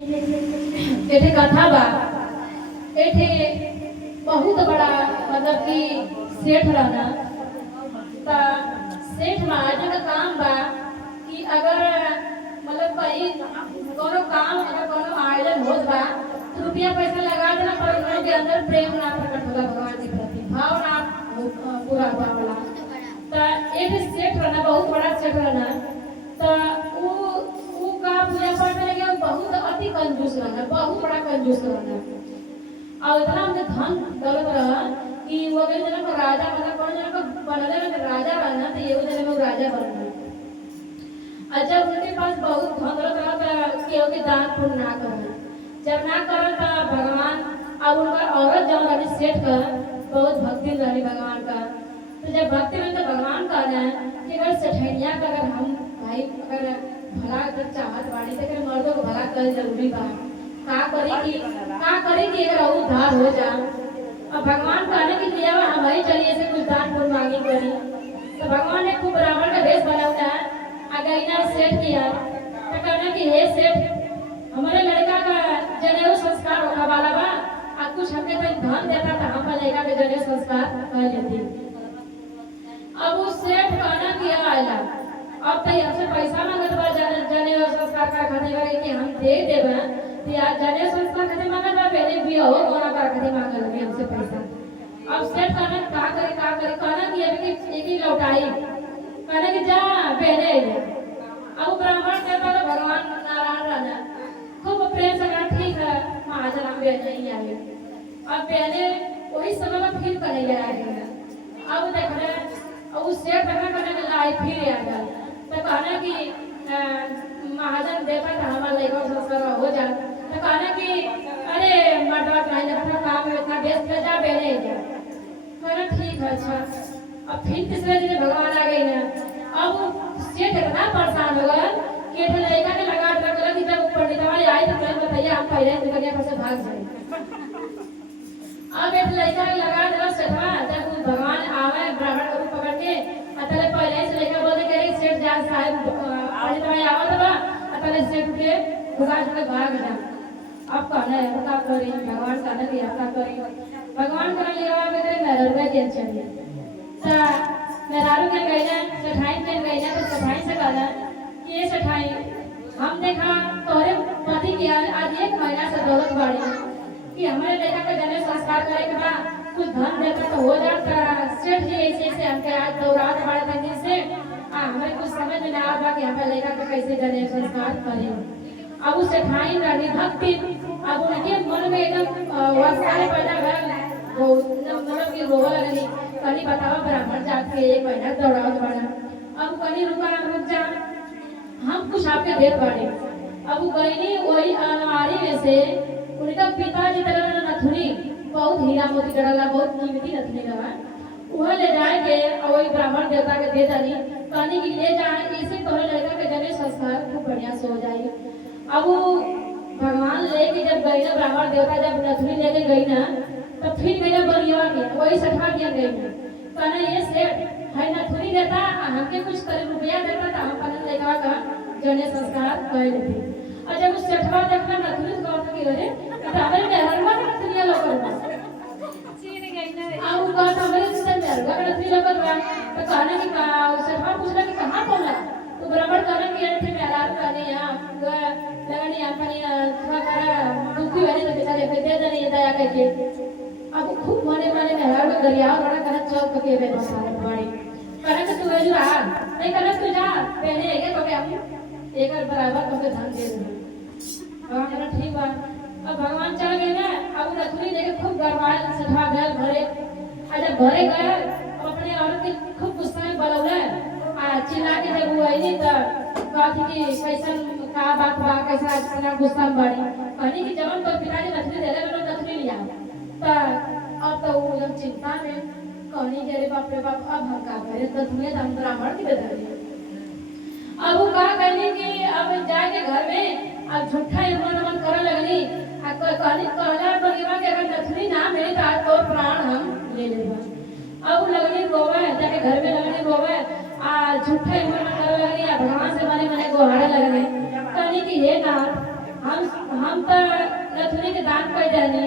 एठे कथा बा। एठे बहुत बड़ा मतलब कि सेठ रहना। ता सेठ महाराज का काम बा कि अगर मतलब कहीं कोनो काम अगर कोनो आयोजन होत बा तो रुपया पैसा लगा देना पर उनके अंदर प्रेम ना प्रकट होला भगवान के प्रति भाव ना पूरा होला। ता एक सेठ रहना बहुत बड़ा सेठ रहना। ता ऊ का पूजा पाठ में लगे बहुत अति कंजूस रहना बहुत बड़ा कंजूस रहना। और इतना उनके धन दौलत रहा कि वो अगले जन्म में राजा मतलब कौन जन्म को बनने में राजा रहना तो ये जन्म में राजा बनना। अच्छा उनके पास बहुत धन दौलत रहा था कि उनके दान पुण्य ना करना जब ना करा था भगवान। अब उनका औरत जब रही सेठ का बहुत भक्ति रही भगवान का। तो जब भक्ति में तो भगवान का ना कि अगर सेठनिया का अगर हम भाई अगर भला अगर चाहत बाड़ी तो अगर मर्दों को भला कर जरूरी बा का करेगी अगर उद्धार हो जा। अब भगवान कहने की लिया हम भाई चलिए से कुछ दान पुण्य मांगी करी। तो भगवान ने खूब ब्राह्मण का वेश बनाया अगर इन्हें सेठ किया तो कहना कि हे सेठ हमारे लड़का का जनेऊ संस्कार होने वाला बा और कुछ हमें तो धन देता था हम लड़का के जनेऊ संस्कार कर लेती। अब उस सेठ कहना किया आयला अब तो हमसे पैसा मांगत बा जनेऊ संस्कार का खातिर कि हम दे देबा तो यार जनेऊ संस्कार खातिर मांगत बा पहले भी हो कोना का खातिर मांगल भी हमसे पैसा। अब सेठ कहना का करे कहना कि अभी एक ही लौटाई कहना कि जा पहले अब ब्राह्मण कहता तो भगवान नारायण रहना खूब प्रेम से कहना ठीक है महाजन हम पहले ही आए। अब पहले वही समय में फिर पहले आएगा। अब देख रहे अब उस सेठ कहना करने के लाई फिर आ गया तो कहना कि महाजन देता था हमारा लेकर संस्कार हो जा तो कहना कि अरे मर्दवा नहीं देखा काम में इतना व्यस्त में जा पहले जा कहना ठीक है। अच्छा अब फिर तीसरे दिन भगवान आ गई ना। अब सेठ इतना परेशान हो गया कि एक लड़का के लगा रखा कि जब पंडित वाले आई तो तुरंत बताइए हम पहले दुनिया पर से भाग जाए। अब एक लड़का के लगा दिला सेठवा जब भगवान आवे ब्राह्मण को पकड़ के अतले पहले से लड़का बोले कि सेठ जा साहब पंडित वाले आवत बा अतले सेठ के दुकान से भाग जा। अब कहना है का करी भगवान कहना कि का करी भगवान कहना लिया मेरे मेहर के चाहिए ता मेहरारू के गईना सेठाई के गईना तो सेठाई से कहला कि ये सेठाई हम देखा तोरे पति की आज एक महीना से दौलत बाड़ी कि हमारे लड़का का जनेऊ संस्कार करे के बाद कुछ धन देता तो हो जाता। सेठ जी ऐसे हमके आज दौरात बाड़े तंगी से हमें कुछ समझ में आ बा कि हमारे लड़का का कैसे जनेऊ संस्कार करें। अब उस सेठाई रानी भक्ति अब उनके मन में एकदम वस्ताएं पैदा कर वो मतलब कि रोवा लगनी कहीं बतावा ब्राह्मण जात के एक महीना दौड़ावत बड़ा। अब कहीं रुक जा हम कुछ आपके देख पड़े। अब गईनी वही अलमारी में से उनका पिताजी तरह नथुनी बहुत हीरा मोती जड़ला बहुत कीमती नथुनी रहा वह ले जाए के और वही ब्राह्मण देवता के दे दनी कहनी कि ले जाए इसे तोहरे लड़का के जनेऊ संस्कार खूब बढ़िया से हो जाए। अब वो भगवान लेके जब गई ना ब्राह्मण देवता जब नथुनी लेके गई ना तो फिर गई ना बनिया के वही सठवा किया गई ना कहना ये सेठ है नथुनी देता हमके कुछ करे रुपया देता तो हम अपन लड़का का जनेऊ संस्कार कर लेते। और जब उस सेठवा देखना नथुनी तो कहता कि अरे तो हमारे मेहरवा का नथुनिया लोग अब वो कहता हमारे से मेहरवा का नथुनी लोग तो कहना कि सेठवा पूछना कि कहाँ पहुंचा तो ब्राह्मण कहना कि अरे मेहरा कहने यहाँ लगनी अपनी थोड़ा दुखी वाली तो बेचारे पे दे देनी दया करके। अब खूब मने मने मेहरा में दरिया बड़ा कहना चौक के बे सारे बड़ी कहना कि तू जो रहा नहीं कहना तू जा पहले एक तो हम एक बराबर तो धन दे दे भगवान कहना ठीक बा। अब भगवान चल गए ना अब नथुनी लेके खूब गरमाल सठा गए घरे जब घरे गए अपने औरत के खूब गुस्सा में बलौले चिल्ला के जब वो आई तो कहती कि कैसन का बात बा कैसा इतना गुस्सा में बड़ी कहनी कि जवन तो पिताजी नथुनी दे रहे नथुनी लिया तो अब तो वो जब चिंता में कहनी कि अरे बाप रे बाप अब हम का करे नथुनी हम ब्राह्मण की दे दिए। अब वो कहा कहनी कि अब जाके घर में अब झूठा मन करे लगनी कहनी कहला बगीवा के अगर नथुनी ना मिली तो प्राण हम ले लेबा। अब लगनी रोवे जाके घर में लगनी रोवे झूठा मन करे लगनी भगवान से मने मने गोहाड़े लगनी कहनी कि ये ना हम हम तो नथुनी के दान कर जानी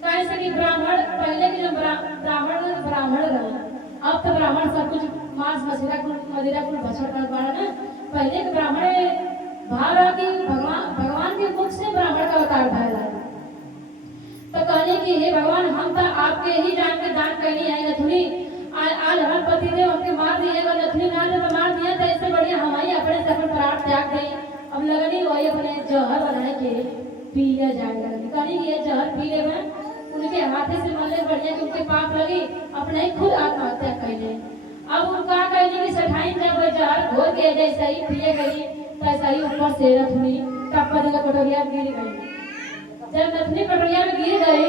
कैसे कि ब्राह्मण पहले के जो ब्राह्मण ब्राह्मण रहे, अब तो ब्राह्मण सब कुछ मांस मदिरा कुल भक्षण कर पा रहे ना। पहले के ब्राह्मण भाव रहा कि भगवान के मुख से ब्राह्मण का अवतार भैया। तो कहने कि हे भगवान हम तो आपके ही जान के दान करनी आई नथुनी। आज हमारे पतिदेव हमके मार दिए, अगर नथुनी ना तो मार दिया तो इससे बढ़िया हमारी अपने से अपन प्राण त्याग दें। अब लगनी वही अपने जहर बनाए के पिया जाएगा। कहनी कि ये जहर पी ले में उनके हाथे से मरले बढ़िया कि उनके पाप लगी, अपने ही खुद आत्महत्या कर ले। अब उनका कहनी कि सठाई जब जहर घोर के जैसे ही पिए गई तैसा ही ऊपर से नथुनी टप्पा देकर कटोरिया गिर गई। जब नथुनी कटोरिया में गिर गई,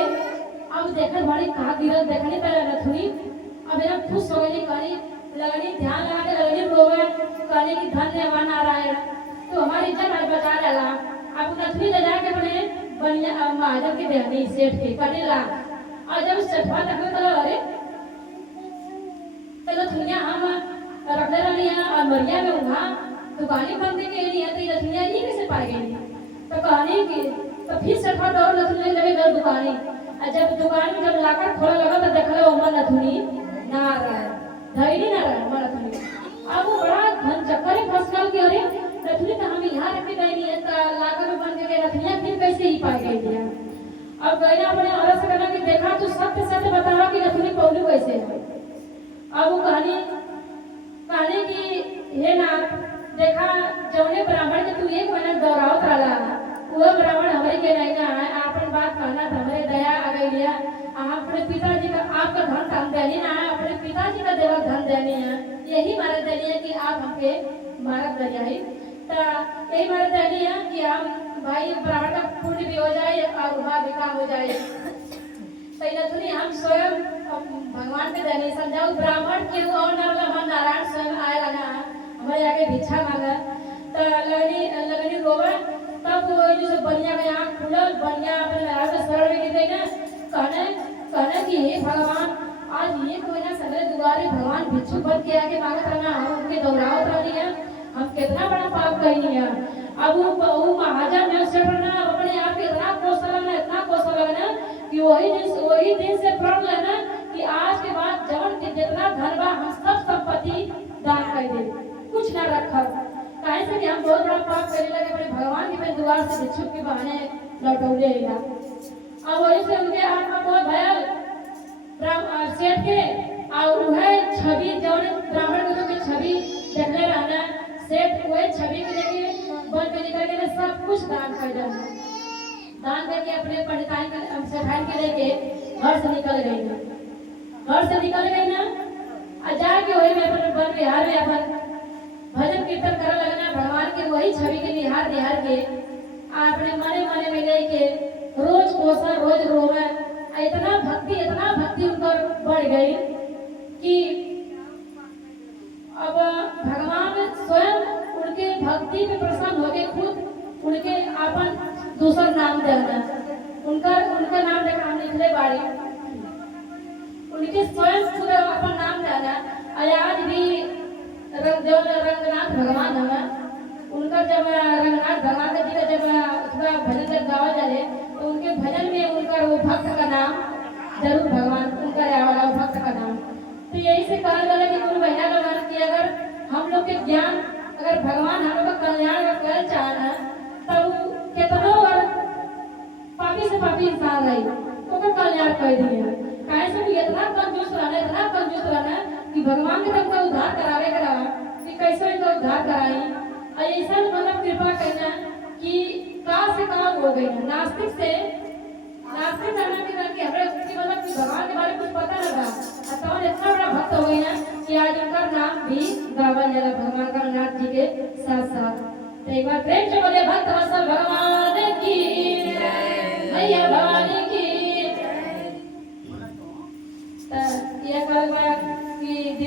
अब देखत बड़ी कहा गिरल देखने पर नथुनी अब एकदम खुश हो गई। कहनी लगनी ध्यान लगा के लगनी रोवे, कहनी कि धन्यवाद नारायण तो हमारी इज्जत आज बचा डाला। अब नथुनी ले जाके अपने बनिया महाजन के देहनी सेठ के कहने ला। और जब सेठवा देखो तो अरे तो नथुनिया हम रखले रहनी है और मरिया में वहाँ दुकानी बंद के नहीं है, तो नथुनिया ये कैसे पा गई। तो कहनी कि तो फिर सेठवा दौड़ नथुनी लगे गए दुकानी। और जब दुकान में जब लाकर खोला लगा तो देखला उमर नथुनी ना रहा, धैर्य ना रहा उमर नथुनी। अब वो बड़ा धन चक्कर में फंस गया कि अरे नथुनी तो हम यहाँ रख के गई नहीं है, तो लाकर में बंद के नथुनिया फिर कैसे ही पा गई दिया। अब गैया अपने औरत से कहना कि देखा तू सत्य सत्य बतावा कि नथुनी पौलू कैसे है। अब वो कहानी कि हे ना देखा जौने ब्राह्मण के तू एक महीना गौरावत रहा वो ब्राह्मण हमारे के नहीं ना है। आपन बात कहना था हमारे दया आ गई लिया। अपने पिताजी का आपका धन काम देनी ना है, अपने पिताजी का देवा धन देनी है। यही मारा देनी है कि आप हमके मारत कर जाए। तो यही मारा देनी है कि हम भाई ब्राह्मण का पुण्य भी हो जाए और वहाँ भी काम हो जाए। तो नथुनी हम स्वयं भगवान के देनी समझाओ ब्राह्मण के और नारायण स्वयं आएगा ना हमारे आगे भिक्षा मांगा। तो लगनी रोवा तब वो जो बनिया का आँख खुलल, बनिया अपने राज से शरण में गिर गई ना। कहने कि हे भगवान आज ये कोई ना सगले दुआरे भगवान भिक्षु बन के आके मांगत रहना, हम उनके दौरावत रहनी है, हम कितना बड़ा पाप करनी है। अब वो महाजन ने सेठना अपने आप इतना कोसा लगना कि वही दिन से प्रण लेना कि आज के बाद जवन के जितना धन बा हम सब संपत्ति दान कर दे, कुछ ना रखब। काहे से कि हम बहुत बड़ा पाप करे लगे, अपने भगवान के द्वार से भिक्षुक के बहाने लौटौले आइला। अब वही से उनके आत्मा बहुत भयल सेठ के और वह छवि जौन ब्राह्मण गुरु की छवि देखले रहना सेठ वही छवि को लेके बन में निकल के सब कुछ दान कर देना। दान करके अपने पंडिताई के सेठाई के लेके घर से निकल गई ना और जाके वही में अपने वन विहार में अपन भजन कीर्तन करे लगना। भगवान के वही छवि के निहार के अपने मने में लेके रोज कोसा रोज रोवे। इतना भक्ति उनकर बढ़ गई कि अब भगवान स्वयं उनके भक्ति पे प्रसन्न हो गए, खुद उनके अपन दूसरा नाम देना उनका नाम देखा हम लिखले बाड़ी उनके स्वयं खुद अपन नाम देना। आज भी रंगनाथ भगवान है उनका जब रंगनाथ भगवान जी का जब उसका भजन जब गावा जाए तो उनके भजन में उनका वो भक्त का नाम जरूर भगवान उनका वाला भक्त का नाम। तो यही से कहा गया कि गुरु भैया का मन कि अगर हम लोग के ज्ञान अगर भगवान हम लोग का कल्याण कर चाहना तो कितनों पापी से पापी इंसान रही तो कल्याण कर दिए। काहे से इतना कंजूस रहना कि भगवान के तक उद्धार करा कि कैसे इनका उद्धार कराई। और ऐसा मतलब कृपा करना कि कहाँ से कहाँ हो गई नास्तिक जाना के करके हमें मतलब कि भगवान के बारे में कुछ पता लगा और तो इतना बड़ा भक्त हो गई ना कि आज उनका नाम भी गावा जाला भगवान का नाथ जी के साथ साथ। तो एक बार प्रेम से बोले भक्त वत्सल भगवान की मैया भवानी की। तो ये कल